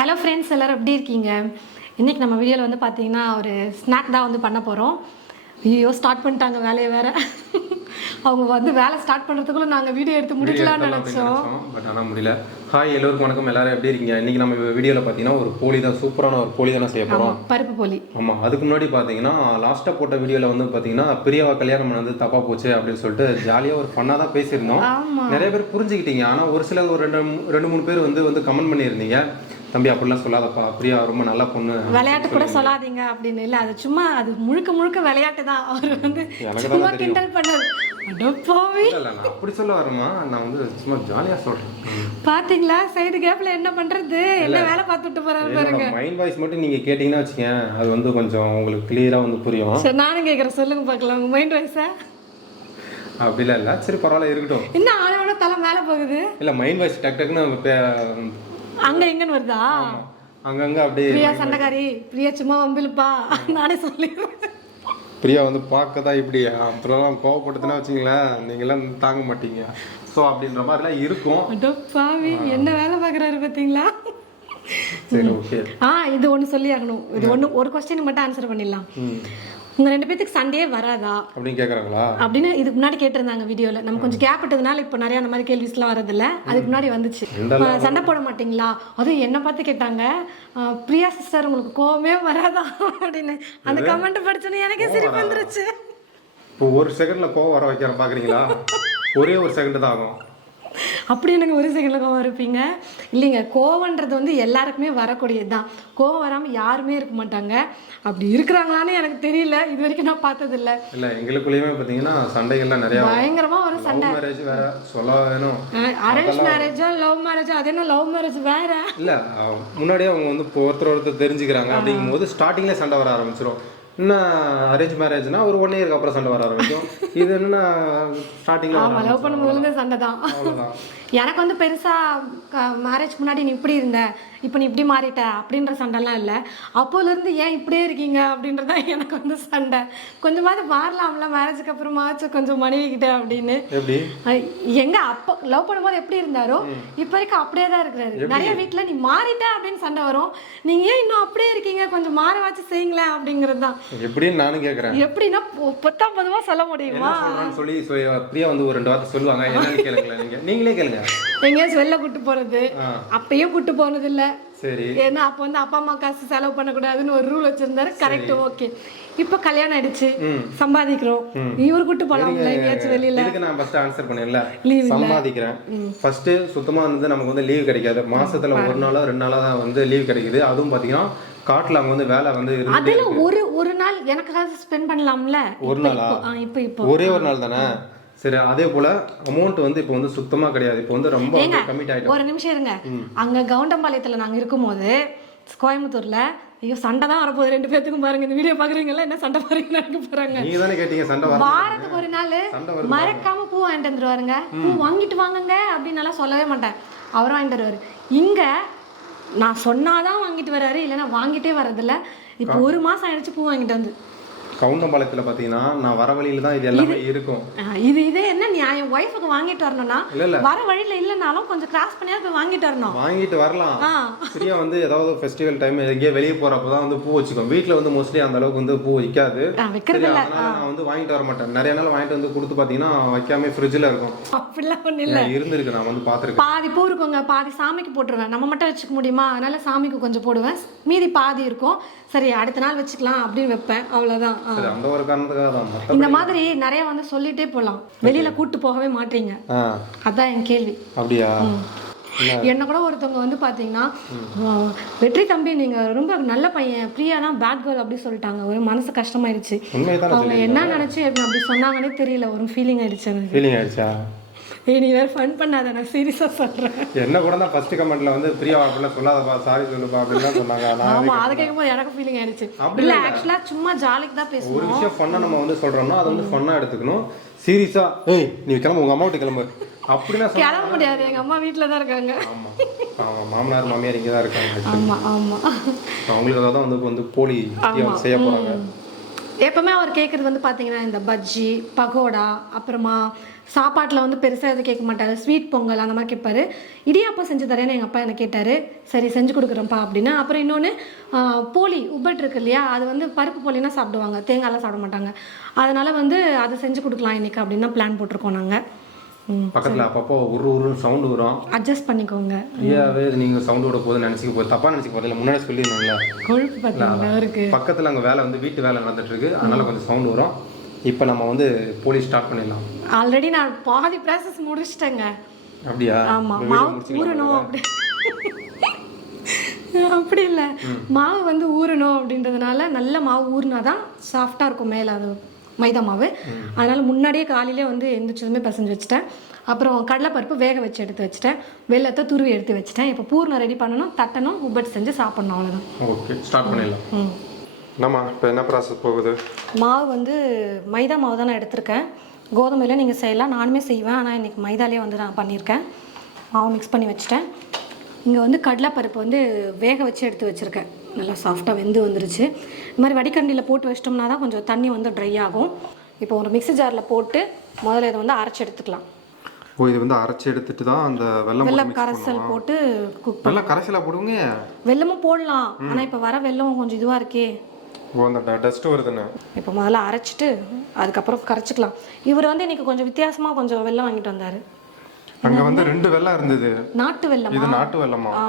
Hello friends எல்லோரும் எப்படி இருக்கீங்க? இன்றைக்கி நம்ம வீடியோவில் வந்து பார்த்தீங்கன்னா ஒரு ஸ்நாக் தான் வந்து பண்ண போகிறோம் ஐயோ ஸ்டார்ட் பண்ணிட்டாங்க வேலையை வேற. அவங்க வந்து வேலை ஸ்டார்ட் பண்ணுறதுக்குள்ள நாங்கள் வீடியோ எடுத்து முடிக்கலாம்னு நினச்சோம். பட் ஆனால் முடியல. ஹாய் எல்லோருக்கும் வணக்கம். எல்லாரும் எப்படி இருக்கீங்க? இன்னைக்கு நம்ம வீடியோவில் பார்த்தீங்கன்னா ஒரு போலி தான் சூப்பரான ஒரு போலி தானே செய்ய போகிறோம் பருப்பு போலி. ஆமாம் அதுக்கு முன்னாடி பார்த்தீங்கன்னா லாஸ்ட்டாக போட்ட வீடியோவில் வந்து பார்த்தீங்கன்னா பிரியாவை கல்யாணம் பண்ணது தப்பாக போச்சு அப்படின்னு சொல்லிட்டு ஜாலியாக ஒரு ஃபன்னாக தான் பேசியிருந்தோம். நிறைய பேர் புரிஞ்சுக்கிட்டீங்க. ஆனால் ஒரு சிலர் ஒரு ரெண்டு ரெண்டு மூணு பேர் வந்து வந்து கமெண்ட் பண்ணியிருந்தீங்க. தம்பி அப்படிலாம் சொல்லாதப்பா. பிரியா ரொம்ப நல்ல பொண்ணு. விளையாட்டு கூட சொல்லாதீங்க அப்படின்னு. இல்லை அது சும்மா அது முழுக்க முழுக்க விளையாட்டு தான். அவர் வந்து சும்மா கிண்டல் பண்ணது அப்படி சொல்ல வரேம்மா. நான் வந்து சும்மா ஜாலியாக சொல்கிறேன் பாத்தீங்களா? சைடு கேப்ல என்ன பண்றது? என்ன வேலை பார்த்துட்டு போறாரு பாருங்க. மைண்ட் வாய்ஸ் மட்டும் நீங்கள் கேட்டிங்கன்னா வச்சுக்கேன் அது வந்து கொஞ்சம் உங்களுக்கு கிளியராக வந்து புரியும். சரி நானும் கேட்குறேன் சொல்லுங்க பார்க்கலாம் உங்க மைண்ட் வாய்ஸா அப்படிலாம் இல்லை சரி பரவாயில்ல இருக்கட்டும். என்ன ஆளோட தலை மேலே போகுது? இல்லை மைண்ட் வாய்ஸ் டக் டக்குன்னு அங்க இங்கன்னு வருதா? அங்கங்க அப்படியே பிரியா சண்டைக்காரி பிரியா சும்மா வம்பிழுப்பா. நானே சொல்லிடுறேன். பிரியா வந்து பார்க்க தான் இப்படி அப்புறம் கோவப்படுத்துனா வச்சுங்களேன் நீங்களாம் தாங்க மாட்டீங்க. ஸோ அப்படின்ற மாதிரிலாம் இருக்கும். அடப்பாவி என்ன வேலை பார்க்குறாரு பார்த்தீங்களா? சரி ஓகே ஆ இது ஒன்று சொல்லி ஆகணும் இது ஒன்று ஒரு கொஸ்டின் மட்டும் ஆன்சர் பண்ணிடலாம். ம் உங்க ரெண்டு பேத்துக்கு சண்டையே வராதா? அப்படின்னு கேட்குறாங்களா அப்படின்னு இதுக்கு முன்னாடி கேட்டிருந்தாங்க வீடியோவில் நம்ம கொஞ்சம் கேப் விட்டதுனால இப்போ நிறைய அந்த மாதிரி கேள்விஸ்லாம் வரதில்ல அதுக்கு முன்னாடி வந்துச்சு. சண்டை போட மாட்டீங்களா? அதுவும் என்னை பார்த்து கேட்டாங்க? பிரியா சிஸ்டர் உங்களுக்கு கோவமே வராதா? அப்படின்னு. அந்த கமெண்ட் படிச்சோன்னே எனக்கே சிரிப்பு வந்துருச்சு. இப்போ ஒரு செகண்டில் கோவம் வர வைக்கிறேன் பார்க்குறீங்களா ஒரே ஒரு செகண்ட் தான் ஆகும். அப்படி எனக்கு ஒரு செகண்டில் கோவம் இருப்பீங்க. இல்லைங்க கோவன்றது வந்து எல்லாருக்குமே வரக்கூடியது தான் கோவம் வராமல் யாருமே இருக்க மாட்டாங்க. அப்படி இருக்கிறாங்களான்னு எனக்கு தெரியல. இது வரைக்கும் நான் பார்த்ததில்ல. இல்லை எங்களுக்குள்ளேயுமே பார்த்தீங்கன்னா சண்டைகள்லாம் நிறையா பயங்கரமாக ஒரு லவ் மேரேஜ் வேற சொல்ல வேணும்? அரேஞ்ச் மேரேஜோ லவ் மேரேஜோ அது என்ன லவ் மேரேஜ் வேற? இல்லை முன்னாடியே அவங்க வந்து ஒருத்தர் ஒருத்தர் தெரிஞ்சுக்கிறாங்க. அப்படிங்கும்போது ஸ்டார்டிங்லேயே சண்டை வர ஆரம்பிச்சிடும் என்ன அரேஞ்ச் மேரேஜ்னா ஒரு ஒன் இயருக்கு அப்புறம் சண்டை வர ஆரம்பிக்கும். இது என்னன்னா ஸ்டார்டிங்கில் ஆமாம் லவ் பண்ணும்போது சண்டை தான். அவ்வளோதான் எனக்கு வந்து பெருசாக மேரேஜ் முன்னாடி நீ இப்படி இருந்த. இப்போ நீ இப்படி மாறிட்ட அப்படின்ற சண்டைலாம் இல்லை. அப்போலேருந்து ஏன் இப்படியே இருக்கீங்க அப்படின்றது தான் எனக்கு வந்து சண்டை. கொஞ்சமாவது மாறலாம்ல மேரேஜுக்கு அப்புறமாச்சும் கொஞ்சம் மனைவி கிட்ட அப்படின்னு எங்க அப்போ லவ் பண்ணும்போது எப்படி இருந்தாரோ இப்போ வரைக்கும் அப்படியே தான் இருக்கிறாரு. நிறைய வீட்டில் நீ மாறிட்ட அப்படின்னு சண்டை வரும். நீங்க ஏன் இன்னும் அப்படியே இருக்கீங்க? கொஞ்சம் மாறவாச்சும் செய்யுங்களேன் அப்படிங்கிறது தான். எப்படின்னு நானும் கேட்குறேன் எப்படின்னா பொத்தாம் பொதுவாக சொல்ல முடியுமா? சொல்லி பிரியா வந்து ஒரு ரெண்டு வார்த்தை சொல்லுவாங்க. நீங்களே கேளுங்க. எங்கேயாச்சும் வெளில கூட்டு போறது. அப்பயும் கூட்டு போனது இல்ல சரி. ஏன்னா அப்போ வந்து அப்பா அம்மா காசு செலவு பண்ணக்கூடாதுன்னு ஒரு ரூல் வச்சிருந்தாரு. கரெக்ட் ஓகே இப்போ கல்யாணம் ஆயிடுச்சு. சம்பாதிக்கிறோம். இவர் கூட்டு போலாம்ல எங்கேயாச்சும் வெளியில. இதுக்கு நான் ஃபர்ஸ்ட் ஆன்சர் பண்ணல இல்ல. சம்பாதிக்கிறேன். ஃபர்ஸ்ட் சுத்தமா வந்து நமக்கு வந்து லீவ் கிடைக்காது. மாசத்துல ஒரு நாளோ ரெண்டு நாளோ தான் வந்து லீவ் கிடைக்குது. அதுவும் பாத்தீங்கன்னா காட்டுல அங்க வந்து வேலை வந்து அதுல ஒரு ஒரு நாள் எனக்காக ஸ்பெண்ட் பண்ணலாம்ல? ஒரு நாளா? இப்போ இப்போ. ஒரே ஒரு நாள் தானே? சரி அதே போல அமௌண்ட் வந்து இப்போ வந்து சுத்தமா கிடையாது. இப்போ வந்து ரொம்ப கம்மிட் ஆயிட்டோம். ஒரு நிமிஷம் இருங்க. அங்க கவுண்டம்பாளையத்துல நாங்க இருக்கும்போது கோயம்புத்தூர்ல ஐயோ சண்டை தான் வரப்போகுது ரெண்டு பேத்துக்கும் பாருங்க. இந்த வீடியோ பாக்குறீங்களா என்ன சண்டை பாருங்க நடக்க போறாங்க. நீங்க தானே கேட்டீங்க சண்டை வர வாரத்துக்கு ஒரு நாள் மறக்காம பூ வாங்கிட்டு வந்துருவாருங்க. பூ வாங்கிட்டு வாங்குங்க அப்படின்னு எல்லாம் சொல்லவே மாட்டேன். அவரும் வாங்கிட்டு வருவாரு. இங்க நான் சொன்னாதான் வாங்கிட்டு வராரு இல்லைன்னா வாங்கிட்டே வர்றதில்ல. இப்போ ஒரு மாசம் ஆயிடுச்சு பூ வாங்கிட்டு வந்து. கவுண்டம்பாளையத்துல பாத்தீங்கன்னா நான் வர வழியில தான் இது எல்லாமே இருக்கும். இது இதே என்ன நியாயம்? ஒய்ஃபுக்கு வாங்கிட்டு வரணும்னா வர வழியில இல்லைனாலும் கொஞ்சம் கிராஸ் பண்ணியாவது போய் வாங்கிட்டு வரணும். வாங்கிட்டு வரலாம். சரியா வந்து ஏதாவது ஃபெஸ்டிவல் டைம் எங்கேயோ வெளியே போறப்ப தான் வந்து பூ வச்சுக்கோம். வீட்ல வந்து மோஸ்ட்லி அந்த அளவுக்கு வந்து பூ வைக்காது. நான் வந்து வாங்கிட்டு வர மாட்டேன். நிறைய நாள் வாங்கிட்டு வந்து கொடுத்து பாத்தீங்கன்னா வைக்காம ஃப்ரிட்ஜில் இருக்கும். அப்படிலாம் ஒன்றும் இல்லை. இருந்திருக்கு. நான் வந்து பார்த்துருக்கேன். பாதி பூ இருக்குங்க. பாதி சாமிக்கு போட்டுருவேன். நம்ம மட்டும் வச்சுக்க முடியுமா? அதனால சாமிக்கு கொஞ்சம் போடுவேன். மீதி பாதி இருக்கும். சரி அடுத்த நாள் வச்சுக்கலாம் அப்படின்னு வைப்பேன். அவ்வளோதான் அந்த ஒரு காரணத்துக்காக தான். மற்ற இந்த மாதிரி நிறைய வந்து சொல்லிட்டே போகலாம். வெளியில கூட்டு போகவே மாட்டீங்க. அதான் என் கேள்வி. அப்படியா? என்ன? கூட ஒருத்தவங்க வந்து பார்த்தீங்கன்னா வெற்றி தம்பி நீங்க ரொம்ப நல்ல பையன் பிரியா தான் பேட் கேர்ள் அப்படி சொல்லிட்டாங்க. ஒரு மனசு கஷ்டமாயிருச்சு. அவங்க என்ன நினைச்சு அப்படி சொன்னாங்கன்னே தெரியல. ஒரு ஃபீலிங் ஆயிடுச்சு எனக்கு. ஏய் நீ வேற ஃபன் பண்ணாத நான் சீரியஸா சொல்றேன். என்ன கூட தான் ஃபர்ஸ்ட் கமெண்ட்ல வந்து பிரியா அப்படிலாம் சொல்லாதப்பா சாரி சொல்லுப்பா அப்படின்லாம் சொன்னாங்க. ஆமா அதை கேட்கும்போது எனக்கு ஃபீலிங் ஆயிடுச்சு. இல்ல ஆக்சுவலா சும்மா ஜாலிக்கு தான் ஒரு பேசுவோம். விஷயம் ஃபன்னா நம்ம வந்து சொல்றோம்னா அதை வந்து ஃபன்னா எடுத்துக்கணும். சீரியஸா ஏய் நீ கிளம்பு உங்க அம்மா விட்டு கிளம்பு சொன்னா- கிளம்ப முடியாது எங்க அம்மா வீட்ல தான் இருக்காங்க. ஆமா. ஆமா மாமனார் மாமியார் இங்கே தான் இருக்காங்க. ஆமா ஆமா. அவங்களுக்காக தான் வந்து வந்து போலி செய்ய போறாங்க. எப்பவுமே அவர் கேட்குறது வந்து பார்த்தீங்கன்னா இந்த பஜ்ஜி பகோடா அப்புறமா சாப்பாட்டில் வந்து பெருசாக எதுவும் கேட்க மாட்டார். ஸ்வீட் பொங்கல் அந்த மாதிரி கேட்பாரு. இடியாப்பம் செஞ்சு தரேன்னு எங்கள் அப்பா என்ன கேட்டார். சரி செஞ்சு கொடுக்குறேன்ப்பா அப்படின்னா அப்புறம் இன்னொன்று போலி உப்பட் இருக்கு இல்லையா? அது வந்து பருப்பு போலினா சாப்பிடுவாங்க. தேங்காயெலாம் சாப்பிட மாட்டாங்க. அதனால் வந்து அதை செஞ்சு கொடுக்கலாம் இன்னைக்கு அப்படின்னு தான் பிளான் போட்டிருக்கோம் நாங்கள் பக்கத்துல அப்பப்போ ஒரு உருன்னு சவுண்டு வரும். அட்ஜஸ்ட் பண்ணிக்கோங்க. ஐயாவே இது நீங்க சவுண்ட் விட போது நினைச்சுக்க போது தப்பா நினைச்சுக்க போதில்ல முன்னாடி சொல்லியிருந்தோம்ல கொழுப்பு இருக்கு பக்கத்துல அங்க வேலை வந்து வீட்டு வேலை நடந்துட்டு இருக்கு அதனால கொஞ்சம் சவுண்ட் வரும். இப்போ நம்ம வந்து போலீஸ் ஸ்டார்ட் பண்ணிடலாம். ஆல்ரெடி நான் பாதி ப்ராசஸ் முடிச்சிட்டேங்க. அப்படியா? ஆமா மாவு ஊறணும் அப்படி. அப்படி இல்லை. மாவு வந்து ஊறணும் அப்படின்றதுனால நல்ல மாவு ஊறினா தான் சாஃப்டாக இருக்கும் மேலே அது. மைதா மாவு. அதனால முன்னாடியே காலையிலே வந்து எந்திரிச்சதுமே பிசைஞ்சு வச்சுட்டேன். அப்புறம் கடலைப்பருப்பு வேக வச்சு எடுத்து வச்சுட்டேன். வெள்ளத்தை துருவி எடுத்து வச்சுட்டேன். இப்போ பூர்ணம் ரெடி பண்ணணும் தட்டணும் உப்பட் செஞ்சு சாப்பிடணும் அவ்வளோதான் ஓகே ஸ்டார்ட் பண்ணிடலாம். ம். என்னம்மா இப்போ என்ன ப்ராசஸ் போகுது? மாவு வந்து மைதா மாவு தான் நான் எடுத்திருக்கேன். கோதுமையில நீங்கள் செய்யலாம். நானுமே செய்வேன். ஆனால் இன்னைக்கு மைதாலே வந்து நான் பண்ணியிருக்கேன். மாவு மிக்ஸ் பண்ணி வச்சுட்டேன். இங்கே வந்து கடலைப்பருப்பு வந்து வேக வச்சு எடுத்து வச்சுருக்கேன். நல்லா சாஃப்டாக வெந்து வந்துருச்சு. இந்த மாதிரி வடிகண்டியில் போட்டு வச்சிட்டோம்னா தான் கொஞ்சம் தண்ணி வந்து ட்ரை ஆகும். இப்போ ஒரு மிக்ஸி ஜாரில் போட்டு முதல்ல இதை வந்து அரைச்சி எடுத்துக்கலாம். ஓ இது வந்து அரைச்சி எடுத்துட்டு தான் அந்த வெள்ளம் வெல்லம் கரைசல் போட்டு குக் வெள்ளம் கரைசலாக போடுங்க வெல்லமும் போடலாம். ஆனால் இப்போ வர வெல்லம் கொஞ்சம் இதுவாக இருக்கே. ஓ அந்த டஸ்ட் வருதுன்னு. இப்போ முதல்ல அரைச்சிட்டு அதுக்கப்புறம் கரைச்சிக்கலாம். இவர் வந்து இன்னைக்கு கொஞ்சம் வித்தியாசமாக கொஞ்சம் வெல்லம் வாங்கிட்டு வந்தார். அங்க வந்து ரெண்டு வெள்ளம் இருந்தது. நாட்டு வெல்லம்? இது நாட்டு ஆ.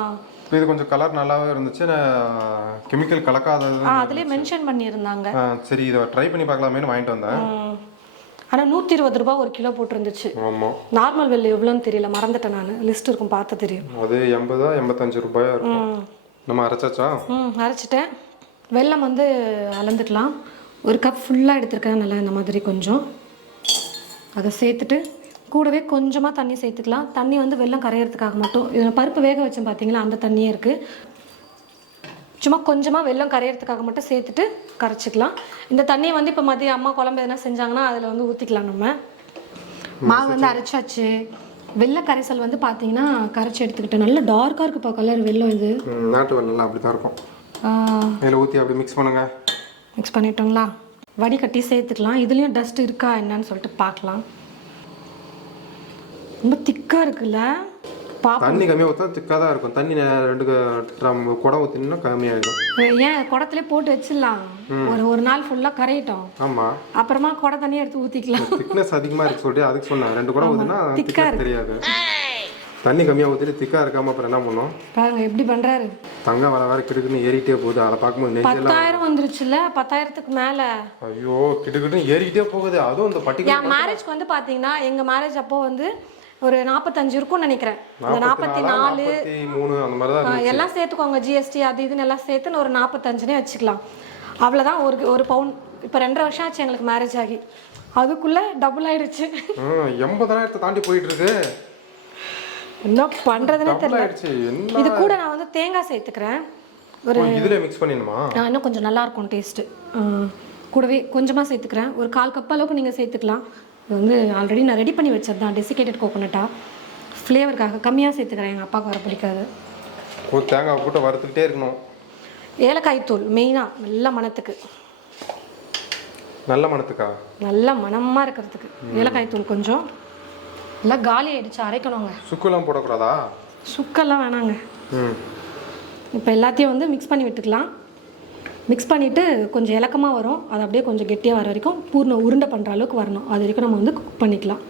இது கொஞ்சம் கலர் நல்லாவே இருந்துச்சு. கெமிக்கல் கலக்காதது அதுலேயே மென்ஷன் பண்ணியிருந்தாங்க. சரி இதை ட்ரை பண்ணி பார்க்கலாமேன்னு வாங்கிட்டு வந்தேன். ம். ஆனா நூற்றி இருபது ரூபாய் ஒரு கிலோ போட்டிருந்துச்சு. ஆமா. நார்மல் வெள்ளி எவ்வளோன்னு தெரியல. மறந்துட்டேன் நான். லிஸ்ட் இருக்கும் பார்த்து தெரியும். அது எண்பதா எண்பத்தஞ்சு ரூபாயா இருக்கும். நம்ம அரைச்சாச்சா? ம் அரைச்சிட்டேன். வெல்லம் வந்து அளந்துக்கலாம் ஒரு கப் ஃபுல்லாக எடுத்திருக்கேன். நல்லா இந்த மாதிரி கொஞ்சம். அதை சேர்த்துட்டு கூடவே கொஞ்சமாக தண்ணி சேர்த்துக்கலாம். தண்ணி வந்து வெல்லம் கரையிறதுக்காக மட்டும். இதில் பருப்பு வேக வச்சேன் பார்த்தீங்களா அந்த தண்ணியே இருக்குது சும்மா கொஞ்சமாக வெல்லம் கரையிறதுக்காக மட்டும் சேர்த்துட்டு கரைச்சிக்கலாம். இந்த தண்ணியை வந்து இப்போ மதியம் அம்மா குழம்பு எதனா செஞ்சாங்கன்னா அதில் வந்து ஊற்றிக்கலாம் நம்ம. மாவு வந்து அரைச்சாச்சு. வெள்ளை கரைசல் வந்து பார்த்தீங்கன்னா கரைச்சி எடுத்துக்கிட்டேன். நல்ல டார்க்காக இருக்குப்பா கலர் வெல்லம் இது. நாட்டு வெள்ளம் அப்படி தான் இருக்கும். இதில் ஊற்றி அப்படி மிக்ஸ் பண்ணுங்க. மிக்ஸ் பண்ணிட்டோங்களா? வடிகட்டி சேர்த்துக்கலாம். இதுலேயும் டஸ்ட் இருக்கா என்னன்னு சொல்லிட்டு பார்க்கலாம் ரொம்ப திக்காக இருக்குல்ல? தண்ணி கம்மியாக ஊற்றா திக்காக தான் இருக்கும். தண்ணி ரெண்டு ட்ரம் குடம் ஊற்றினா கம்மியாயிடும். ஏன் குடத்துலேயே போட்டு வச்சிடலாம். ஒரு ஒரு நாள் ஃபுல்லாக கரையிட்டோம். ஆமாம் அப்புறமா குட தண்ணியை எடுத்து ஊற்றிக்கலாம் திக்னஸ் அதிகமாக இருக்கு சொல்லிட்டு அதுக்கு சொன்னேன். ரெண்டு குடம் ஊற்றினா திக்னஸ் தெரியாது. தண்ணி கம்மியாக ஊற்றிட்டு திக்காக இருக்காம அப்புறம் என்ன பண்ணும்? பாருங்க எப்படி பண்ணுறாரு தங்க வர வர கிடுக்குன்னு ஏறிட்டே போகுது. அதை பார்க்கும்போது பத்தாயிரம் வந்துருச்சுல்ல? பத்தாயிரத்துக்கு மேலே. ஐயோ கிடுக்கிட்டு ஏறிக்கிட்டே போகுது. அதுவும் இந்த பட்டிக்கு என் மேரேஜ்க்கு வந்து பார்த்தீங்கன்னா எங்கள் மேரேஜ் அப்போ வந்து ஒரு நாற்பத்தஞ்சு இருக்கும்னு நினைக்கிறேன். இந்த நாற்பத்தி நாலு எல்லாம் சேர்த்துக்கோங்க ஜிஎஸ்டி அது இதுன்னு எல்லாம் சேர்த்துன்னு ஒரு நாற்பத்தஞ்சுனே வச்சுக்கலாம். அவ்வளோதான் ஒரு ஒரு பவுன். இப்போ ரெண்டரை வருஷம் ஆச்சு எங்களுக்கு மேரேஜ் ஆகி. அதுக்குள்ளே டபுள் ஆயிடுச்சு. எண்பதாயிரத்தை தாண்டி போயிட்டு இருக்கு என்ன பண்ணுறதுனே டபுள் ஆயிடுச்சு. என்ன? இது கூட நான் வந்து தேங்காய் சேர்த்துக்கிறேன். ஒரு இதுல மிக்ஸ் பண்ணிடணுமா? நான் இன்னும் கொஞ்சம் நல்லா இருக்கும் டேஸ்ட்டு கூடவே கொஞ்சமாக சேர்த்துக்கிறேன். ஒரு கால் கப் அளவுக்கு நீங்கள் சேர்த்துக்கலாம். இது வந்து ஆல்ரெடி நான் ரெடி பண்ணி வச்சது தான் டெசிகேட்டட் கோகோனட்டா ஃப்ளேவருக்காக கம்மியாக சேர்த்துக்கிறேன். எங்கள் அப்பாவுக்கு வர பிடிக்காது. தேங்காய் போட்டு வறுத்துக்கிட்டே இருக்கணும். ஏலக்காய் தூள் மெயினாக நல்ல மணத்துக்கு. நல்ல மணத்துக்கா? நல்ல மணமாக இருக்கிறதுக்கு. ஏலக்காய் தூள் கொஞ்சம். எல்லாம் காலி ஆயிடுச்சு அரைக்கணுங்க. சுக்குலாம் போடக்கூடாதா? சுக்கெல்லாம் வேணாங்க. ம். இப்போ எல்லாத்தையும் வந்து மிக்ஸ் பண்ணி விட்டுக்கலாம். மிக்ஸ் பண்ணிவிட்டு கொஞ்சம் இலக்கமாக வரும். அது அப்படியே கொஞ்சம் கெட்டியாக வர வரைக்கும் பூர்ண உருண்டை பண்ணுற அளவுக்கு வரணும். அது வரைக்கும் நம்ம வந்து குக் பண்ணிக்கலாம்.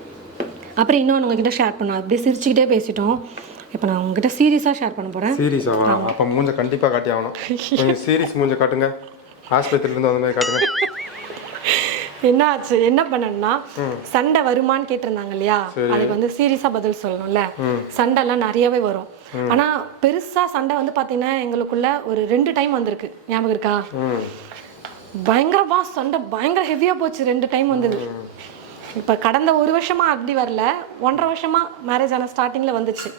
அப்புறம் இன்னொன்று உங்ககிட்ட ஷேர் பண்ணோம் அப்படியே சிரிச்சுக்கிட்டே பேசிட்டோம். இப்போ நான் உங்ககிட்ட சீரியஸாக ஷேர் பண்ண போகிறேன் சீரியஸாவா அப்போ மூஞ்ச கண்டிப்பா காட்டி ஆகணும். கொஞ்சம் சீரியஸ் மூஞ்ச காட்டுங்க. ஆஸ்பத்திரியில இருந்து அந்த மாதிரி காட்டுங்க. என்ன ஆச்சு? என்ன பண்ணேன்னா சண்டை வருமான்னு கேட்டிருந்தாங்க இல்லையா? அதுக்கு வந்து சீரியஸா பதில் சொல்லணும்ல. சண்டைலாம் நிறையவே வரும். ஆனா பெருசா சண்டை வந்து பாத்தீங்கன்னா எங்களுக்குள்ள ஒரு ரெண்டு டைம் வந்திருக்கு. ஞாபகம் இருக்கா? பயங்கரமா சண்டை பயங்கர ஹெவியா போச்சு ரெண்டு டைம் வந்தது. இப்ப கடந்த ஒரு வருஷமா அப்படி வரல. ஒன்றரை வருஷமா மேரேஜ் ஆன ஸ்டார்டிங்ல வந்துச்சு.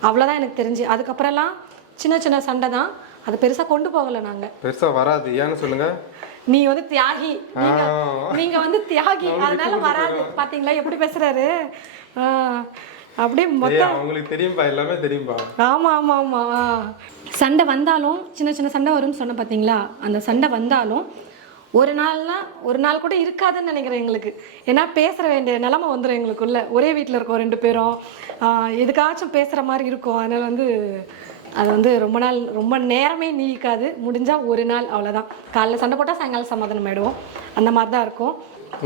அவ்வளவுதான் எனக்கு தெரிஞ்சு. அதுக்கப்புறம்லாம் சின்ன சின்ன சண்டை தான். அது பெருசா கொண்டு போகல நாங்க. பெருசா வராது. ஏன்னு சொல்லுங்க. நீ வந்து தியாகி. நீங்க வந்து தியாகி. அதனால வராது. பாத்தீங்களா? எப்படி பேசுறாரு? ஆ, அப்படியே மொத்தம் அவங்களுக்கு தெரியும்பா எல்லாமே தெரியும்பா. ஆமா ஆமா ஆமா. சண்டை வந்தாலும் சின்ன சின்ன சண்டை வரும்னு சொன்ன பாத்தீங்களா? அந்த சண்டை வந்தாலும் ஒரு நாள்னா ஒரு நாள் கூட இருக்காதுன்னு நினைக்கிறேன் எங்களுக்கு. ஏன்னா பேசுற வேண்டிய நிலமை வந்துடும் எங்களுக்குள்ள. ஒரே வீட்டில் இருக்கோம் ரெண்டு பேரும். எதுக்காச்சும் பேசுகிற மாதிரி இருக்கும். அதனால வந்து அது வந்து ரொம்ப நாள் ரொம்ப நேரமே நீடிக்காது. முடிஞ்சால் ஒரு நாள் அவ்வளோதான் காலைல சண்டை போட்டால் சாயங்காலம் சமாதானம் ஆயிடுவோம். அந்த மாதிரி தான் இருக்கும்.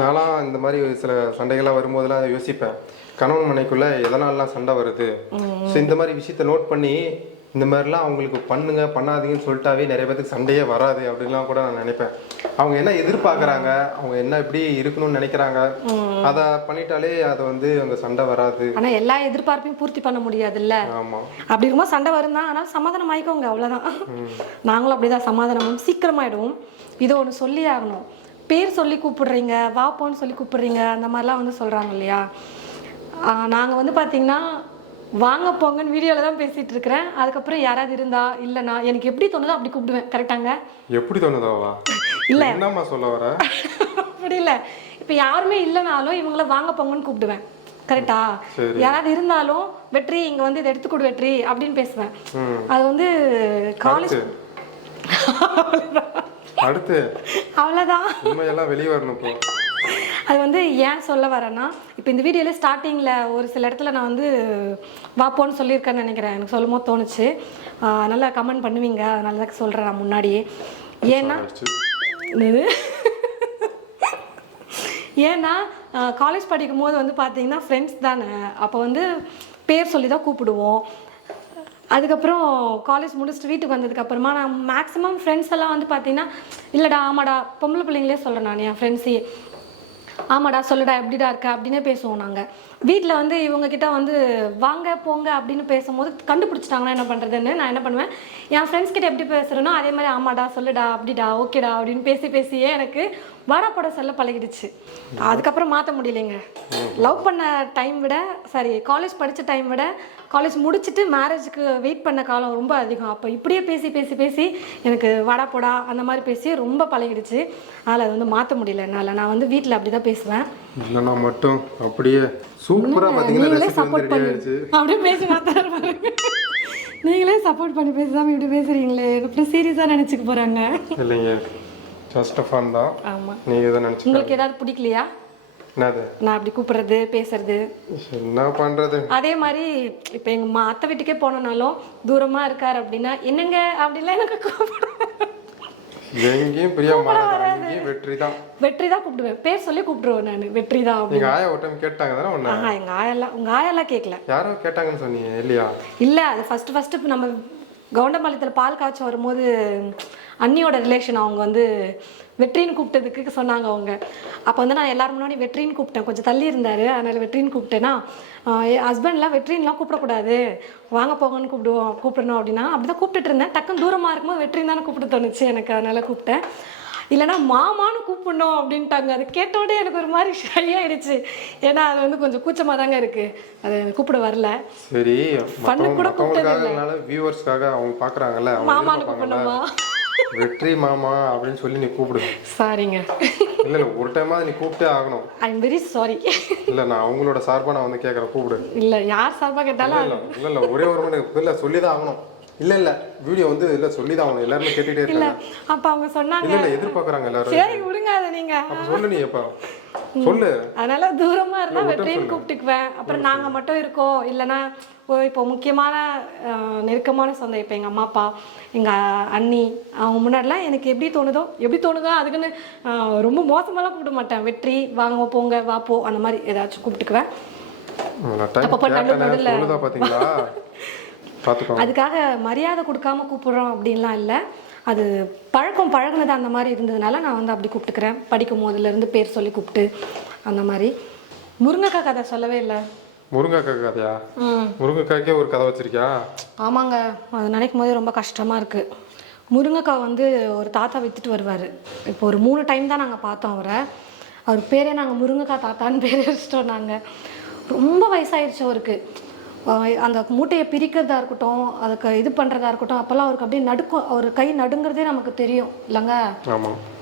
நான்லாம் இந்த மாதிரி சில சண்டைகள்லாம் வரும்போதெல்லாம் யோசிப்பேன். கணவன் மனைக்குள்ள எதனாலலாம் சண்டை வருது? ஸோ இந்த மாதிரி விஷயத்த நோட் பண்ணி இந்த மாதிரிலாம் அவங்களுக்கு பண்ணுங்க பண்ணாதீங்கன்னு சொல்லிட்டாவே நிறைய பேருக்கு சண்டையே வராது அப்படின்லாம் கூட நான் நினைப்பேன். அவங்க என்ன எதிர்பார்க்கறாங்க? அவங்க என்ன எப்படி இருக்கணும்னு நினைக்கிறாங்க? அதை பண்ணிட்டாலே அது வந்து அந்த சண்டை வராது. ஆனால் எல்லா எதிர்பார்ப்பையும் பூர்த்தி பண்ண முடியாதுல்ல? ஆமா. அப்படி இருக்கும்போது சண்டை வரும் தான் ஆனால் சமாதானம் ஆயிக்கோங்க அவ்வளோதான் நாங்களும் அப்படிதான் சமாதானமும் சீக்கிரமாயிடுவோம். இதை ஒன்று சொல்லி ஆகணும். பேர் சொல்லி கூப்பிடுறீங்க வாப்போன்னு சொல்லி கூப்பிடுறீங்க அந்த மாதிரிலாம் வந்து சொல்கிறாங்க இல்லையா? நாங்கள் வந்து பார்த்தீங்கன்னா வாங்க போங்கன்னு வீடியோவில் தான் பேசிகிட்டு இருக்கிறேன். அதுக்கப்புறம் யாராவது இருந்தா இல்லைனா எனக்கு எப்படி தோணுதோ அப்படி கூப்பிடுவேன். கரெக்டாங்க எப்படி தோணுதாவா இல்ல. என்னம்மா சொல்ல வர? அப்படி இல்லை. இப்போ யாருமே இல்லைனாலும் இவங்கள வாங்க போங்கன்னு கூப்பிடுவேன். கரெக்டா. யாராவது இருந்தாலும் வெற்றி இங்கே வந்து இதை எடுத்து கொடு வெற்றி அப்படின்னு பேசுவேன். அது வந்து காலேஜ் அடுத்து. அவ்வளோதான் உண்மையெல்லாம் வெளியே வரணும் அது வந்து ஏன் சொல்ல வரேன்னா இப்போ இந்த வீடியோவில் ஸ்டார்டிங்கில் ஒரு சில இடத்துல நான் வந்து வாப்போன்னு சொல்லியிருக்கேன்னு நினைக்கிறேன். எனக்கு சொல்லும் போது தோணுச்சு நல்லா கமெண்ட் பண்ணுவீங்க. அதனால தான் சொல்கிறேன் நான் முன்னாடியே. ஏன்னா ஏன்னா காலேஜ் படிக்கும் போது வந்து பார்த்தீங்கன்னா ஃப்ரெண்ட்ஸ் தானே. அப்போ வந்து பேர் சொல்லி தான் கூப்பிடுவோம். அதுக்கப்புறம் காலேஜ் முடிச்சுட்டு வீட்டுக்கு வந்ததுக்கப்புறமா நான் மேக்ஸிமம் ஃப்ரெண்ட்ஸ் எல்லாம் வந்து பார்த்தீங்கன்னா இல்லைடா ஆமாடா பொம்பளை பிள்ளைங்களே சொல்கிறேன் நான் என் ஃப்ரெண்ட்ஸே ஆமாடா சொல்லுடா எப்படிடா இருக்க அப்படின்னே பேசுவோம் நாங்கள் வீட்டில் வந்து இவங்க கிட்ட வந்து வாங்க போங்க அப்படின்னு பேசும்போது கண்டுபிடிச்சிட்டாங்கன்னா என்ன பண்ணுறதுன்னு நான் என்ன பண்ணுவேன்? என் ஃப்ரெண்ட்ஸ் கிட்ட எப்படி பேசுகிறேனோ அதே மாதிரி ஆமாடா சொல்லுடா அப்படிடா ஓகேடா அப்படின்னு பேசி பேசியே எனக்கு வாடா போட சொல்ல பழகிடுச்சு. அதுக்கப்புறம் மாற்ற முடியலைங்க. லவ் பண்ண டைம் விட சாரி காலேஜ் படித்த டைம் விட காலேஜ் முடிச்சுட்டு மேரேஜுக்கு வெயிட் பண்ண காலம் ரொம்ப அதிகம். அப்போ இப்படியே பேசி பேசி பேசி எனக்கு வாடா போடா அந்த மாதிரி பேசி ரொம்ப பழகிடுச்சு. அதனால் அது வந்து மாற்ற முடியல என்னால். நான் வந்து வீட்டில் அப்படி தான் பேசுவேன். இல்லைன்னா மட்டும் அப்படியே சூப்பரா பாத்தீங்கன்னா நீங்களே ரெசிபி வந்து சப்போர்ட் ரெடி பண்ணி ஆயிடுச்சு. அப்படியே பேசி மாத்தாரு நீங்களே சப்போர்ட் பண்ணி பேசாம இப்படி பேசுறீங்களே. அப்புறம் சீரியஸாக நினச்சிக்க போகிறாங்க இல்லைங்க ஜஸ்ட் ஃபன் தான். ஆமாம் நீங்க எதை நினைச்சு உங்களுக்கு ஏதாவது பிடிக்கலையா? நான் அப்படி கூப்பிடுறது பேசுறது. என்ன பண்றது? அதே மாதிரி இப்போ எங்கள் மா அத்தை வீட்டுக்கே போனோம்னாலும் தூரமாக இருக்கார் அப்படின்னா என்னங்க? அப்படிலாம் எனக்கு கூப்பிடுவேன் எங்கேயும் பிரியா வெற்றி தான் வெற்றி தான் கூப்பிடுவேன். பேர் சொல்லி கூப்பிடுவேன் நான். வெற்றி தான் அப்படின்னு. நீங்க ஆயா ஒரு டைம் கேட்டாங்க தானே ஒண்ணு ஆஹா எங்கள் ஆயெல்லாம் உங்கள் ஆயெல்லாம் கேட்கல யாரோ கேட்டாங்கன்னு சொன்னீங்க இல்லையா? இல்லை அது ஃபஸ்ட்டு ஃபஸ்ட்டு நம்ம கவுண்டம்பாளையத்தில் பால் காய்ச்ச வரும்போது அண்ணியோட ரிலேஷன் அவங்க வந்து வெற்றின்னு கூப்பிட்டதுக்கு சொன்னாங்க அவங்க. அப்போ வந்து நான் எல்லாரும் முன்னாடி வெற்றின்னு கூப்பிட்டேன். கொஞ்சம் தள்ளி இருந்தார். அதனால் வெற்றின்னு கூப்பிட்டேன்னா ஹஸ்பண்ட்லாம் வெற்றின்லாம் கூப்பிடக்கூடாது. வாங்க போங்கன்னு கூப்பிடுவோம். கூப்பிடணும் அப்படின்னா அப்படி தான் கூப்பிட்டுட்டு இருந்தேன். டக்குன்னு தூரமாக இருக்கும்போது வெற்றின்னு தானே கூப்பிட தோணுச்சு எனக்கு. அதனால் கூப்பிட்டேன். இல்லைன்னா மாமான்னு கூப்பிடணும் அப்படின்ட்டாங்க. அது கேட்டோடனே எனக்கு ஒரு மாதிரி ஷை ஆயிடுச்சு ஏன்னா அது வந்து கொஞ்சம் கூச்சமாக தாங்க இருக்குது அது கூப்பிட வரல. சரி பண்ண கூட மற்றவங்களுக்காக வியூவர்ஸ்க்காக அவங்க பாக்குறாங்கல்ல அவங்க மாமான்னு. கூப்பிடணுமா? வெற்றி மாமா அப்படின்னு சொல்லி நீ கூப்பிடு. சாரிங்க இல்ல இல்ல ஒரு டைமாவது நீ கூப்பிட்டே ஆகணும். ஐ எம் வெரி சாரி இல்ல நான் அவங்களோட சார்பா நான் வந்து கேட்கறேன் கூப்பிடு. இல்லை யார் சார்பாக கேட்டாலும் இல்ல இல்ல ஒரே ஒரு மணி இல்ல சொல்லிதான் ஆகணும். இல்ல இல்ல. வீடியோ வந்து இல்ல சொல்லிதான் ஆகணும். எல்லாருமே கேட்டுட்டே இல்லை இருக்காங்க. அப்போ அவங்க சொன்னாங்க. இல்ல எதிர்பார்க்கறாங்க எல்லாரும். சரி விடுங்க அதை நீங்கள் அப்ப சொல்லு நீ எப்ப சொல்லு. அதனால தூரமாக இருந்தால் வெற்றின்னு கூப்பிட்டுக்குவேன். அப்புறம் நாங்கள் மட்டும் இருக்கோம். இல்லைன்னா ஓ, இப்போ முக்கியமான நெருக்கமான சொந்தம். இப்போ எங்கள் அம்மா அப்பா எங்கள் அண்ணி அவங்க முன்னாடிலாம் எனக்கு எப்படி தோணுதோ எப்படி தோணுதோ அதுக்குன்னு ரொம்ப மோசமாலாம் கூப்பிட மாட்டேன். வெற்றி வாங்க போங்க வா போ அந்த மாதிரி ஏதாச்சும் கூப்பிட்டுக்குவேன். நான் டைம் பாத்துக்கோ அதுக்காக மரியாதை கொடுக்காம கூப்பிடுறோம் அப்படின்லாம் இல்லை. அது பழக்கம் பழகுனது அந்த மாதிரி இருந்ததுனால நான் வந்து அப்படி கூப்பிட்டுக்கிறேன். படிக்கும் போதுலேருந்து பேர் சொல்லி கூப்பிட்டு அந்த மாதிரி. முருங்கைக்காய் கதை சொல்லவே இல்லை. முருங்கைக்காய் கதையா? முருங்கைக்காய்க்கே ஒரு கதை வச்சிருக்கியா? ஆமாங்க. அது நினைக்கும் போதே ரொம்ப கஷ்டமாக இருக்குது முருங்கைக்காய் வந்து ஒரு தாத்தா வித்துட்டு வருவார். இப்போ ஒரு மூணு டைம் தான் நாங்கள் பார்த்தோம் அவரை. அவர் பேரே நாங்கள் முருங்கைக்காய் தாத்தான்னு பேர் வச்சிட்டோம் நாங்கள் ரொம்ப வயசாயிருச்சு அவருக்கு. அந்த மூட்டையை பிரிக்கிறதா இருக்கட்டும் அதுக்கு இது பண்ணுறதா இருக்கட்டும் அப்போல்லாம் அவருக்கு அப்படியே நடுக்கும் அவர் கை நடுங்கிறதே நமக்கு தெரியும் இல்லைங்க?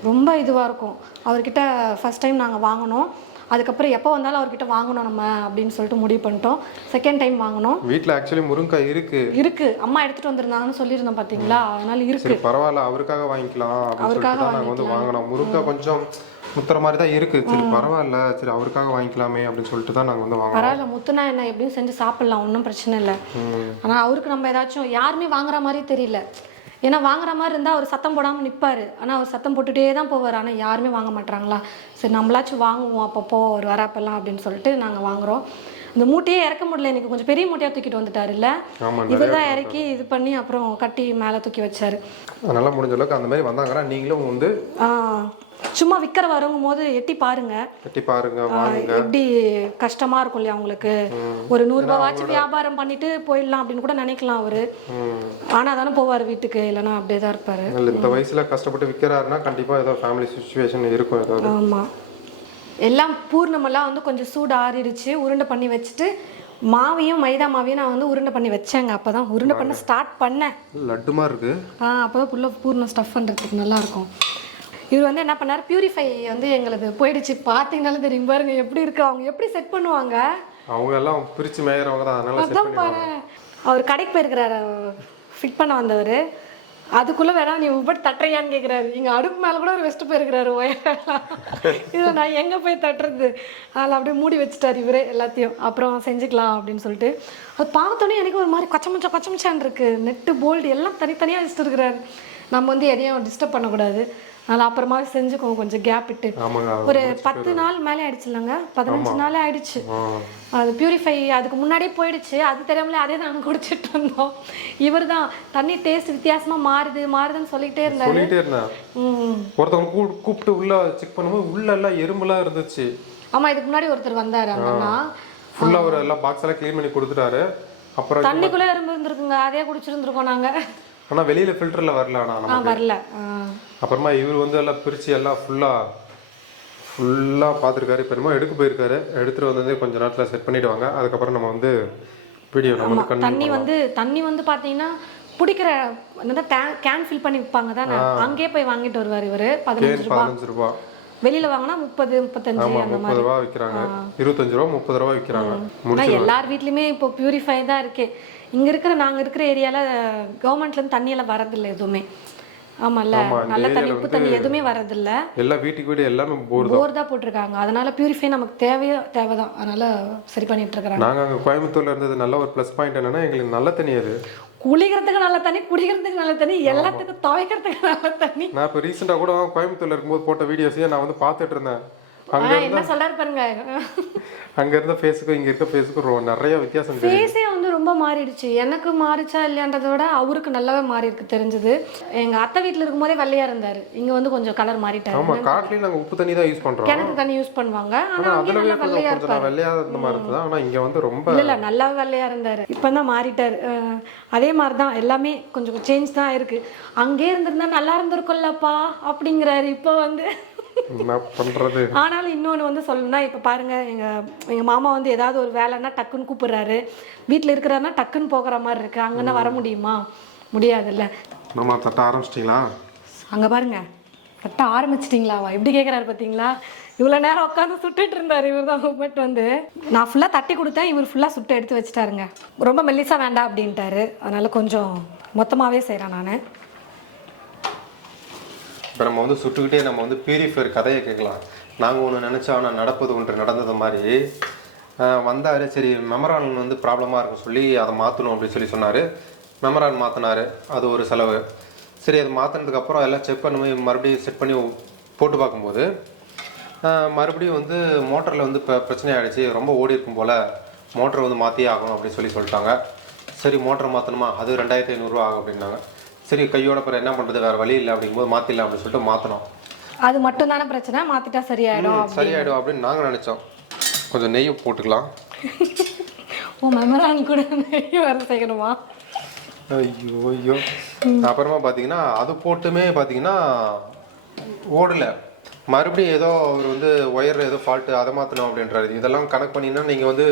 ரொம்ப இதுவாக இருக்கும். அவர்கிட்ட ஃபஸ்ட் டைம் நாங்கள் வாங்கினோம். அதுக்கப்புறம் எப்போ வந்தாலும் அவர்கிட்ட வாங்கணும் நம்ம அப்படின்னு சொல்லிட்டு முடிவு பண்ணிட்டோம். செகண்ட் டைம் வாங்கினோம். வீட்டில் ஆக்சுவலி முருங்கைக்காய் இருக்கு. இருக்கு. அம்மா எடுத்துட்டு வந்திருந்தாங்கன்னு சொல்லியிருந்தோம் பாத்தீங்களா? அதனால இருக்கு. பரவாயில்ல அவருக்காக வாங்கிக்கலாம் அவருக்காக வந்து வாங்கினோம். முருங்கை கொஞ்சம் முத்துற மாதிரி தான் இருக்கு. சரி பரவாயில்ல. சரி அவருக்காக வாங்கிக்கலாமே அப்படின்னு சொல்லிட்டு தான் நாங்கள் வந்து வாங்கினோம் பரவாயில்ல முத்துனா என்ன எப்படியும் செஞ்சு சாப்பிடலாம் ஒன்றும் பிரச்சனை இல்லை. ஆனா அவருக்கு நம்ம ஏதாச்சும் யாருமே வாங்குற மாதிரி தெரியல. ஏன்னா வாங்குற மாதிரி இருந்தால் அவர் சத்தம் போடாமல் நிற்பாரு ஆனால் அவர் சத்தம் போட்டுட்டே தான் போவார். ஆனால் யாருமே வாங்க மாட்டாங்களா சரி நம்மளாச்சும் வாங்குவோம் அப்பப்போ அவர் வரப்பெல்லாம் அப்படின்னு சொல்லிட்டு நாங்கள் வாங்குறோம். இந்த மூட்டையே இறக்க முடியல. எனக்கு கொஞ்சம் பெரிய மூட்டையாக தூக்கிட்டு வந்துட்டாருல்ல. ஆமாம் இவர் தான் இறக்கி இது பண்ணி அப்புறம் கட்டி மேலே தூக்கி வச்சாரு. அதனால முடிஞ்ச அளவுக்கு அந்த மாதிரி வந்தாங்கன்னா நீங்களும் வந்து சும்மா விற்கிற வரவங்க போது எட்டி பாருங்க கட்டி பாருங்க எப்படி கஷ்டமா இருக்கும் இல்லையா அவங்களுக்கு ஒரு நூறு ரூபாவாச்சும் வியாபாரம் பண்ணிட்டு போயிடலாம் அப்படின்னு கூட நினைக்கலாம் அவரு. ஆனா தானே போவார் வீட்டுக்கு இல்லைன்னா அப்படியே தான் இருப்பாரு. இந்த வயசுல கஷ்டப்பட்டு விற்கிறாருன்னா கண்டிப்பா ஏதோ ஃபேமிலி சுச்சுவேஷன் இருக்கும் ஆமா. எல்லாம் பூர்ணமெல்லாம் வந்து கொஞ்சம் சூடு ஆறிடுச்சு உருண்டை பண்ணி வச்சுட்டு மாவையும் மைதா மாவையும் நான் வந்து உருண்டை பண்ணி வச்சேங்க. அப்பதான் உருண்டை பண்ண ஸ்டார்ட் பண்ணேன். லட்டு மாதிரி இருக்கு. ஆ அப்போதான் புள்ள பூர்ணம் ஸ்டஃப் பண்ணுறதுக்கு நல்லா இருக்கும் இவர் வந்து என்ன பண்ணார்? பியூரிஃபை வந்து எங்களது போயிடுச்சு. பார்த்தீங்கனாலும் தெரியும் பாருங்க எப்படி இருக்கு? அவங்க எப்படி செட் பண்ணுவாங்க? அவங்க எல்லாம் பிரிச்சு மேயறவங்க தான். அதனால செட் பாரு அவர் கடைக்கு போயிருக்கிறாரு. ஃபிட் பண்ண வந்தவர். அதுக்குள்ள வேணா நீ உப்பட்டு தட்டுறியான்னு கேட்குறாரு இங்க அடுப்பு மேல கூட ஒரு வெஸ்ட் போயிருக்கிறாரு ஒயரெல்லாம் இதை நான் எங்க போய் தட்டுறது? அதில் அப்படியே மூடி வச்சுட்டாரு இவரே எல்லாத்தையும். அப்புறம் செஞ்சுக்கலாம் அப்படின்னு சொல்லிட்டு. அது பார்த்தோன்னே எனக்கு ஒரு மாதிரி கொச்சமச்சா கொச்சமச்சான் இருக்கு. நெட்டு போல்டு எல்லாம் தனித்தனியாக வச்சுட்டு இருக்கிறாரு. நம்ம வந்து எதையும் டிஸ்டர்ப் பண்ணக்கூடாது. அதனால் அப்புறமா செஞ்சுக்கோங்க கொஞ்சம் கேப் விட்டு. ஒரு பத்து நாள் மேலே ஆயிடுச்சு இல்லைங்க பதினஞ்சு நாளே ஆயிடுச்சு. அது பியூரிஃபை அதுக்கு முன்னாடியே போயிடுச்சு. அது தெரியாமலே அதே நாங்கள் குடிச்சிட்டு இருந்தோம். இவர் தான் தண்ணி டேஸ்ட் வித்தியாசமா மாறுது மாறுதுன்னு சொல்லிக்கிட்டே இருந்தாரு. சொல்லிட்டே இருந்தேன் ஒருத்தவங்க கூப்பிட்டு உள்ள செக் பண்ணும்போது உள்ள எல்லாம் எறும்புலாம் இருந்துச்சு. ஆமா இதுக்கு முன்னாடி ஒருத்தர் வந்தாரு அண்ணா. ஃபுல்லா அவர் எல்லாம் பாக்ஸ் எல்லாம் க்ளீன் பண்ணி கொடுத்துட்டாரு. அப்புறம் தண்ணிக்குள்ளே எறும்பு இருந்திருக்குங்க. அதே குடிச்சிருந்துருக்கோம் நாங்க. ஆனா வெளியில ஃபில்டர்ல வரல ஆனா ஆ நம்ம வரல. அப்புறமா இவர் வந்து எல்லாம் பிரிச்சு எல்லாம் ஃபுல்லா ஃபுல்லா பார்த்துருக்காரு. என்னமோ எடுக்க போயிருக்காரு. எடுத்துட்டு வந்து கொஞ்ச நேரத்துல செட் பண்ணிடுவாங்க. அதுக்கப்புறம் நம்ம வந்து வீடியோ நம்ம தண்ணி வந்து தண்ணி வந்து பாத்தீங்கன்னா பிடிக்கிற என்னது கேன் ஃபில் பண்ணி விற்பாங்க தானே? அங்கேயே போய் வாங்கிட்டு வருவார் இவரு. பதினஞ்சு பதினஞ்சு ரூபா. வெளியில வாங்கினா முப்பது முப்பத்தஞ்சு அந்த முப்பது ரூபா விற்கிறாங்க இருபத்தஞ்சு ரூபா முப்பது ரூபா விற்கிறாங்க எல்லார் வீட்லயுமே இப்போ பியூரிஃபை தான் இருக்கே. இங்க இருக்கிற நாங்க இருக்கிற ஏரியால கவர்மெண்ட்ல இருந்து தண்ணியெல்லாம் வரதில்லை எதுவுமே. ஆமால்ல ஆமா, இந்த நல்ல தண்ணி உப்பு தண்ணி எதுவுமே வரதில்ல. எல்லா வீட்டுக்கு வீடு எல்லாமே போர் போர் தான் போட்டிருக்காங்க. அதனால பியூரிஃபை நமக்கு தேவையோ தேவைதான். அதனால சரி பண்ணிட்டு இருக்கிறாங்க. நாங்க அங்க கோயம்புத்தூர்ல இருந்தது நல்ல ஒரு ப்ளஸ் பாயிண்ட் என்னன்னா எங்களுக்கு நல்ல தண்ணி அது. குளிக்கிறதுக்கு நல்ல தண்ணி குடிக்கிறதுக்கு நல்ல தண்ணி எல்லாத்துக்கும் துவைக்கிறதுக்கு நல்ல தண்ணி. நான் இப்போ ரீசெண்டாக கூட கோயம்புத்தூர்ல இருக்கும்போது போட்ட வீடியோஸையும் நான் வந்து பார்த்துட்டு இருந்தேன். அங்க என்ன சொல்றாரு பாருங்க. அங்க இருந்த ஃபேஸுக்கும் இங்க இருக்க ஃபேஸுக்கும் ரொம்ப நிறைய வித்தியாசம் தெரியும் ஃபேஸே வந்து ரொம்ப மாறிடுச்சு. எனக்கு மாறிச்சா இல்லையான்றதை விட அவருக்கு நல்லாவே மாறி இருக்கு தெரிஞ்சது. எங்க அத்தை வீட்ல இருக்கும்போதே வெள்ளையா இருந்தாரு. இங்க வந்து கொஞ்சம் கலர் மாறிட்டாரு. ஆமா காட்டுலயும் நாங்க உப்பு தண்ணி தான் யூஸ் பண்றோம். கிணத்து தண்ணி யூஸ் பண்ணுவாங்க. ஆனா அதுலவே நல்லா வெள்ளையா கொஞ்சம் நான் வெள்ளையா இருந்த மாதிரி இருந்தது. ஆனா இங்க வந்து ரொம்ப இல்ல இல்ல நல்லா வெள்ளையா இருந்தாரு. இப்பதான் மாறிட்டாரு. அதே மாதிரி தான் எல்லாமே கொஞ்சம் சேஞ்ச் தான் இருக்கு. அங்கே இருந்திருந்தா நல்லா இருந்திருக்கும்லப்பா அப்படிங்கிறாரு. இப்போ வந்து என்ன பண்றது? ஆனாலும் இன்னொன்று வந்து சொல்லணும்னா இப்போ பாருங்க எங்க எங்க மாமா வந்து ஏதாவது ஒரு வேலைன்னா டக்குன்னு கூப்பிடுறாரு. வீட்டில் இருக்கிறாருன்னா டக்குன்னு போகிற மாதிரி இருக்கு. அங்கன்னா வர முடியுமா? முடியாதுல்ல. நம்ம தட்ட ஆரம்பிச்சிட்டீங்களா? அங்க பாருங்க கரெக்டாக ஆரம்பிச்சிட்டிங்களாவா எப்படி கேட்குறாரு பார்த்தீங்களா இவ்வளோ நேரம் உட்காந்து சுட்டுட்டு இருந்தார் இவர் தான் பட் வந்து. நான் ஃபுல்லாக தட்டி கொடுத்தேன் இவர் ஃபுல்லாக சுட்டு எடுத்து வச்சுட்டாருங்க. ரொம்ப மெல்லிசா வேண்டாம் அப்படின்ட்டாரு. அதனால கொஞ்சம் மொத்தமாகவே செய்கிறேன் நான். இப்போ நம்ம வந்து சுட்டுக்கிட்டே நம்ம வந்து பியூரிஃபையர் கதையை கேட்கலாம். நாங்கள் ஒன்று நினச்சா ஆனால் நடப்பது ஒன்று நடந்தது மாதிரி வந்தார். சரி மெமரான் வந்து ப்ராப்ளமாக இருக்கும் சொல்லி அதை மாற்றணும் அப்படின்னு சொல்லி சொன்னார். மெமரான் மாற்றினார் அது ஒரு செலவு. சரி அது மாற்றினதுக்கப்புறம் எல்லாம் செக் பண்ணி மறுபடியும் செட் பண்ணி போட்டு பார்க்கும்போது மறுபடியும் வந்து மோட்டரில் வந்து இப்போ பிரச்சனை ஆகிடுச்சு ரொம்ப ஓடி இருக்கும் போல் மோட்டரை வந்து மாற்றியே ஆகணும் அப்படின்னு சொல்லி சொல்லிட்டாங்க. சரி மோட்டர் மாற்றணுமா அது ரெண்டாயிரத்தி ஐநூறுரூவா ஆகும் அப்படின்னாங்க. சரி கையோட அப்புறம் என்ன பண்ணுறது வேறு வழி இல்லை அப்படிங்கும்போது மாற்றிடலாம் அப்படின்னு சொல்லிட்டு மாற்றினோம் அது மட்டும் தானே பிரச்சனை? மாற்றிட்டா சரியாயிடும் சரியாயிடும் அப்படின்னு நாங்கள் நினச்சோம். கொஞ்சம் நெய் போட்டுக்கலாம். ஓ மெமரான் கூட நெய் வர செய்யணுமா? ஐயோ ஐயோ. அப்புறமா பார்த்தீங்கன்னா அது போட்டுமே பார்த்தீங்கன்னா ஓடலை. மறுபடியும் ஏதோ அவர் வந்து ஒயர் ஏதோ ஃபால்ட்டு அதை மாற்றணும் அப்படின்றாரு. இதெல்லாம் கணக்கு பண்ணிங்கன்னா நீங்கள் வந்து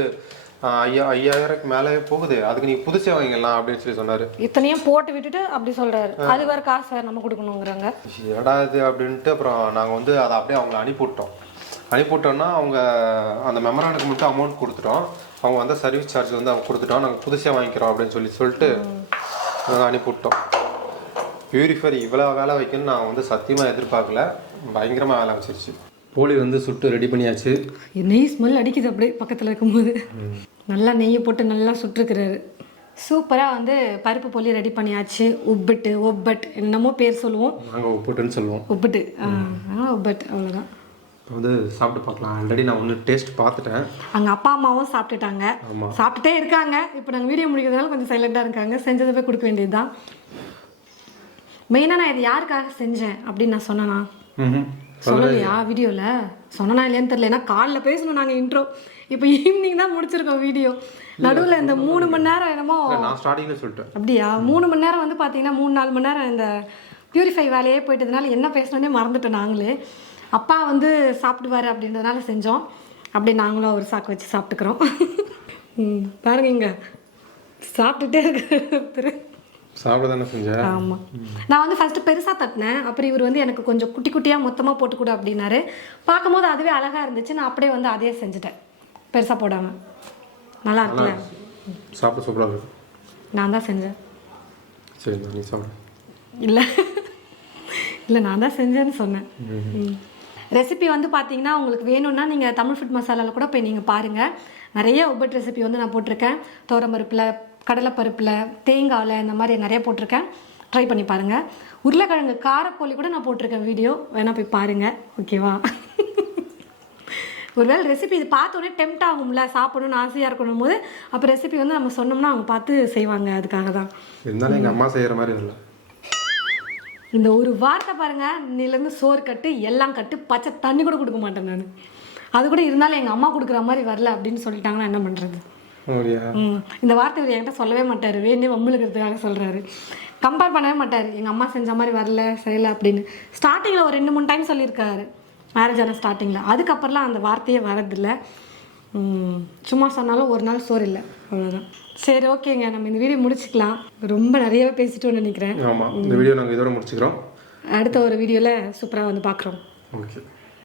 ஐயா ஐயாயிரக்கு மேலே போகுது. அதுக்கு நீங்கள் புதுசே வாங்கிடலாம் அப்படின்னு சொல்லி சொன்னார். இத்தனையும் போட்டு விட்டுட்டு அப்படி சொல்றாரு. அது வேற காசு வேற நம்ம கொடுக்கணுங்கிறாங்க. ஏடா இது அப்படின்ட்டு அப்புறம் நாங்கள் வந்து அதை அப்படியே அவங்கள அனுப்பி விட்டோம் அனுப்பிவிட்டோன்னா அவங்க அந்த மெமரானுக்கு மட்டும் அமௌண்ட் கொடுத்துட்டோம். அவங்க வந்து சர்வீஸ் சார்ஜ் வந்து அவங்க கொடுத்துட்டோம். நாங்கள் புதுசாக வாங்கிக்கிறோம் அப்படின்னு சொல்லி சொல்லிட்டு நாங்கள் அனுப்பிவிட்டோம். பியூரிஃபையர் இவ்வளோ வேலை வைக்கணும்னு நான் வந்து சத்தியமாக எதிர்பார்க்கல. பயங்கரமாக வேலை வச்சிருச்சு போலி வந்து சுட்டு ரெடி பண்ணியாச்சு. நெய் ஸ்மெல் அடிக்குது அப்படியே பக்கத்தில் இருக்கும்போது. நல்லா நெய்யை போட்டு நல்லா சுட்டுருக்கிறாரு. சூப்பராக வந்து பருப்பு போலி ரெடி பண்ணியாச்சு. உப்பிட்டு ஒப்பட் என்னமோ பேர் சொல்லுவோம். நாங்கள் உப்புட்டுன்னு சொல்லுவோம். உப்பிட்டு. ஒப்பட் அவ்வளோதான் இப்போ வந்து சாப்பிட்டு பார்க்கலாம். ஆல்ரெடி நான் ஒன்று டேஸ்ட் பார்த்துட்டேன். அங்கே அப்பா அம்மாவும் சாப்பிட்டுட்டாங்க. சாப்பிட்டுட்டே இருக்காங்க. இப்போ நாங்கள் வீடியோ முடிக்கிறதுனால கொஞ்சம் சைலண்டாக இருக்காங்க. செஞ்சதை போய் கொடுக்க வேண்டியது தான் மெயினாக நான் இது யாருக்காக செஞ்சேன் அப்படின்னு நான் சொன்னேனா? ம் சொல்லலையா வீடியோவில் சொன்னனா இல்லையான்னு தெரியல. ஏன்னா காலைல பேசணும் நாங்கள் இன்ட்ரோ இப்போ ஈவினிங் தான் முடிச்சிருக்கோம் வீடியோ நடுவில் இந்த மூணு மணி நேரம் என்னமோ நான் ஸ்டார்டிங்கில் சொல்லிட்டேன். அப்படியா? மூணு மணி நேரம் வந்து பார்த்தீங்கன்னா மூணு நாலு மணி நேரம் இந்த பியூரிஃபை வேலையே போயிட்டதுனால என்ன பேசணுன்னே மறந்துட்டோம் நாங்களே. அப்பா வந்து சாப்பிடுவாரு அப்படின்றதுனால செஞ்சோம். அப்படி நாங்களும் ஒரு சாக்கு வச்சு சாப்பிட்டுக்கிறோம். பாருங்க இங்க. சாப்பிட்டுட்டே இருக்கிற சாப்பிட தானே செஞ்சேன் ஆமாம் நான் வந்து ஃபஸ்ட்டு பெருசாக தட்டினேன். அப்புறம் இவர் வந்து எனக்கு கொஞ்சம் குட்டி குட்டியாக மொத்தமாக போட்டு கொடு அப்படின்னாரு. பார்க்கும்போது அதுவே அழகாக இருந்துச்சு. நான் அப்படியே வந்து அதையே செஞ்சுட்டேன். பெருசாக போடாமல் நல்லா இருக்குல்ல? சாப்பிட சூப்பராக நான் தான் செஞ்சேன். சரி நீ சாப்பிடு. இல்லை. இல்லை நான் தான் செஞ்சேன்னு சொன்னேன். ரெசிபி வந்து பார்த்தீங்கன்னா உங்களுக்கு வேணும்னா நீங்கள் தமிழ் ஃபுட் மசாலாவில் கூட போய் நீங்கள் பாருங்கள் நிறைய ஒப்பட் ரெசிபி வந்து நான் போட்டிருக்கேன். துவரம்பருப்பில் கடலைப்பருப்பில் தேங்காவில் இந்த மாதிரி நிறைய போட்டிருக்கேன். ட்ரை பண்ணி பாருங்கள் உருளைக்கிழங்கு காரப்போலி கூட நான் போட்டிருக்கேன் வீடியோ. வேணால் போய் பாருங்கள் ஓகேவா? ஒருவேளை ரெசிபி இது பார்த்தோன்னே டெம்ட் ஆகும்ல சாப்பிடணும்னு ஆசையாக இருக்கணும் போது அப்போ ரெசிபி வந்து நம்ம சொன்னோம்னா அவங்க பார்த்து செய்வாங்க அதுக்காக தான். இருந்தாலும் எங்கள் அம்மா செய்கிற மாதிரி இல்லை. இந்த ஒரு வார்த்தை பாருங்க இன்னிலேருந்து சோறு கட்டு எல்லாம் கட்டு பச்சை தண்ணி கூட கொடுக்க மாட்டேன் நான். அது கூட இருந்தாலும் எங்கள் அம்மா கொடுக்குற மாதிரி வரல அப்படின்னு சொல்லிட்டாங்கன்னா என்ன பண்ணுறது இந்த வார்த்தை இவர் என்கிட்ட சொல்லவே மாட்டார் வேணே வம்புலுக்கிறதுக்காக சொல்கிறாரு கம்பேர் பண்ணவே மாட்டார் எங்கள் அம்மா செஞ்ச மாதிரி வரல செய்யலை அப்படின்னு. ஸ்டார்டிங்கில் ஒரு ரெண்டு மூணு டைம் சொல்லியிருக்காரு. மேரேஜ் ஆன ஸ்டார்டிங்கில் அதுக்கப்புறம்லாம் அந்த வார்த்தையே வரதில்ல சும்மா சொன்னாலும் ஒரு நாள் சோறு இல்லை. அவ்வளோதான் சரி ஓகேங்க. நம்ம இந்த வீடியோ முடிச்சுக்கலாம். ரொம்ப நிறையவே பேசிட்டோம்னு நினைக்கிறேன். ஆமாம் இந்த வீடியோ நாங்கள் இதோட முடிச்சுக்கிறோம். அடுத்த ஒரு வீடியோவில் சூப்பராக வந்து பார்க்குறோம். ஓகே